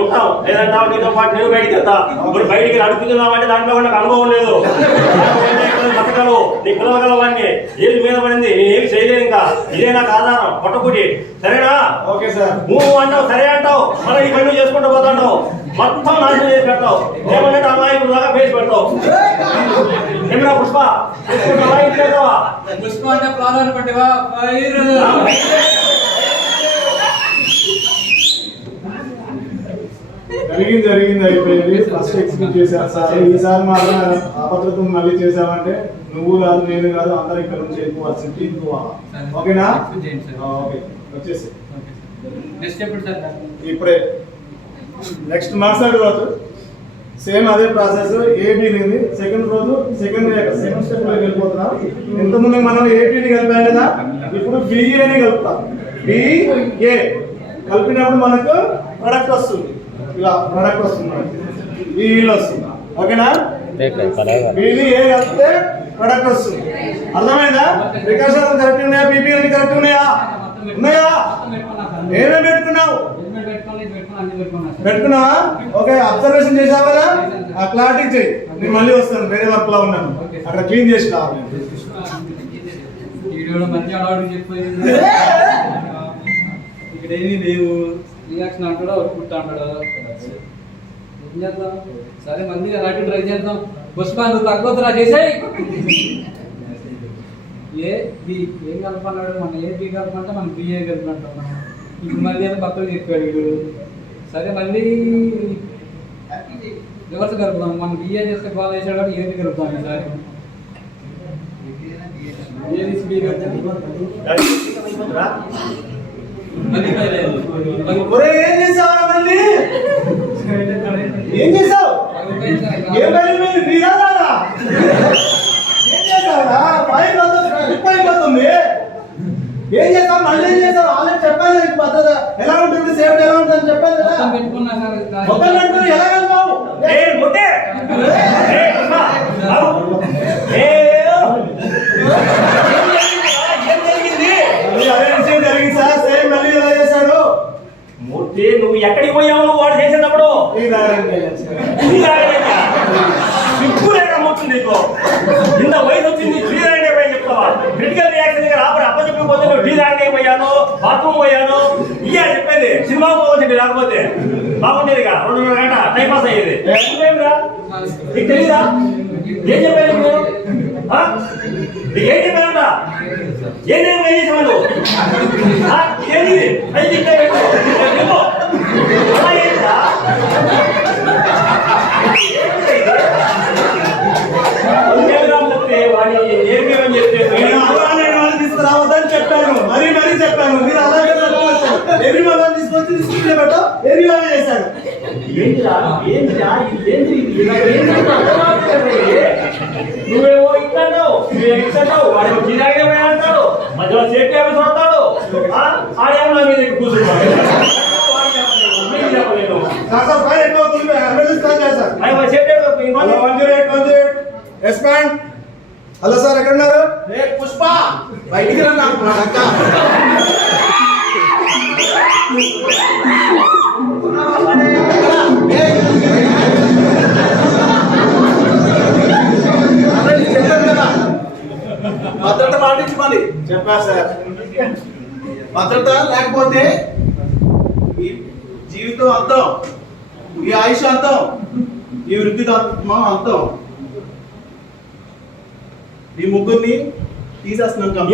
ఉంటాం లేదంటావు నీతో పాటు నేను బయటికి వెళ్తా. ఇప్పుడు బయటికి నడుపుతున్నామంటే దాంట్లో నాకు అనుభవం లేదు. బతకలు నీ పిల్లలగలవన్నీ ఏది మీద పడింది, నేనేమి చేయలేదు. ఇంకా ఇదే నాకు ఆధారం పొట్టకుటి. సరేనా? Okay sir. నువ్వు అంటావు సరే అంటావు, మళ్ళీ ఈ పనులు చేసుకుంటూ పోతాంటావు, మొత్తం నాశనం చేసి పెడతావు. ఏమంటే అమ్మాయి లాగా ఫేస్ పెడతావు. ఏమిరా పుష్ప పెడతావా? పుష్ప అంటే ప్రాణాలు పట్టివా? జరిగింది అయిపోయింది. ఫస్ట్ ఎక్స్పెక్ట్ చేశారు సార్. ఈసారి మాత్రం అభద్రతం మళ్ళీ చేసామంటే నువ్వు కాదు నేను కాదు అందరం ఇక్కడ నుంచి వెళ్ళిపోవాల్సింది. ఓకేనా? ఓకే వచ్చేసి ఇప్పుడే నెక్స్ట్ మరుసటి రోజు సేమ్ అదే ప్రాసెస్. ఏబీ నింది సెకండ్ రోజు సెకండ్ స్టెప్ లోకి వెళ్ళిపోతున్నాం. ఇంతకుముందు మనం ఏబీని కలిపాం కదా, ఇప్పుడు బిఏని కలుపుతాం. బిఏ కలిపినప్పుడు మనకు ప్రొడక్ట్ వస్తుంది. ఇలా ప్రొడక్ట్ వస్తుంది మనకి, బిఈలో వస్తుంది. ఓకేనా? బిఈ ఏ కలిపితే ప్రొడక్ట్ వస్తుంది. అర్థమైందా? ప్రికాషన్ కరెక్ట్ ఉన్నాయా? బీపీ అని కరెక్ట్ ఉన్నాయా? ఉన్నాయా? ఏమేమి పెట్టుకున్నావు? పెట్టుకున్నావా? ఓకే. అబ్జర్వేషన్ చేసావు కదా, ఆ క్లారిటీ చేయి. నేను మళ్ళీ వస్తాను, వేరే వర్క్ లో ఉన్నాను, అక్కడ క్లీన్ చేసి రావాలి. ఇక్కడ ఏమీ లేవు. రియాక్షన్ అంటాడో అవుట్పుట్ అంటాడో ఏం చేద్దాం? సరే మళ్ళీ అలాంటి ట్రై చేద్దాం. పుష్ప నువ్వు తగ్గొద్దురా చేసేయి. ఏ బి ఏం కలపన్నాడు? మన ఏ బి కలపంటే మనం బిఏ కలిపంటాం. ఇప్పుడు మళ్ళీ ఏదో పక్కన చెప్పాడు వీడు. సరే మళ్ళీ రివర్స్ కలుపుదాం. మనం బిఏ చేస్తే బాగా చేసాడు కాబట్టి ఏది కలుపుతాం ఈసారి. ఏది ఏం చేసావు? మళ్ళీ ఏం చేసావు? ఏం అయిపోతుంది? ఏం చేస్తావు? మళ్ళీ ఏం చేస్తావు? ఆల్రెడీ చెప్పాను నీకు పద్ధతి ఎలా ఉంటుంది, సేఫ్టీ ఎలా ఉంటుంది చెప్పాను కదా. మొత్తం పెట్టుకుని ఎలా వెళ్తావు? జరిగింది సార్. సేమ్ మళ్ళీ ఎలా చేశాడు? మూర్తి నువ్వు ఎక్కడికి పోయావు? నువ్వు వాడు చేసేటప్పుడు సిగ్గులేకపోతుంది. ఇంత వయసు వచ్చింది, శ్రీరాయణ పోయి చెప్తావా? క్రిటికల్ రియాక్షన్ రాబడి అప్ప చెప్పిపోతే నువ్వు శ్రీరాయణ పోయాను, బాత్రూమ్ పోయాను ఇయ్యా చెప్పేది. సినిమా పోవచ్చు రాకపోతే బాగుండేదిగా. 2.5 గంట టైం పాస్ అయ్యేది. నీకు తెలీదా? ఏం చెప్పాను నీకు? ఏం చెప్పానంట? ఏం చేసేవాళ్ళు? ఏంటి తీసుకురావద్దని చెప్పాను, మరీ చెప్పాను. మీరు అలాగే ఎవ్రీ మగన్ తీసుకొచ్చి తీసుకుంటే పెట్టా ఎవ్రీలాగే చేశాడు. నువ్వేమో ఇస్తావు, నువ్వేమిస్తావు, వాడు గిరాగే అంటాడు, మధ్యలో సేఫ్టీ ఆఫీస్ వస్తాడు, ఆడేమో నా మీద కూర్చుంటాడు. హలో సార్, ఎక్కడ ఉన్నారు? పుష్ప బయటికి రా. భద్రత పాటించమని చెప్పా సార్. భద్రత లేకపోతే ఈ జీవితం అంతం, ఈ ఆయుష్ అంతం, ఈ వృత్తి అంతం. ఈ ముగ్గురిని తీసేస్తున్నాం.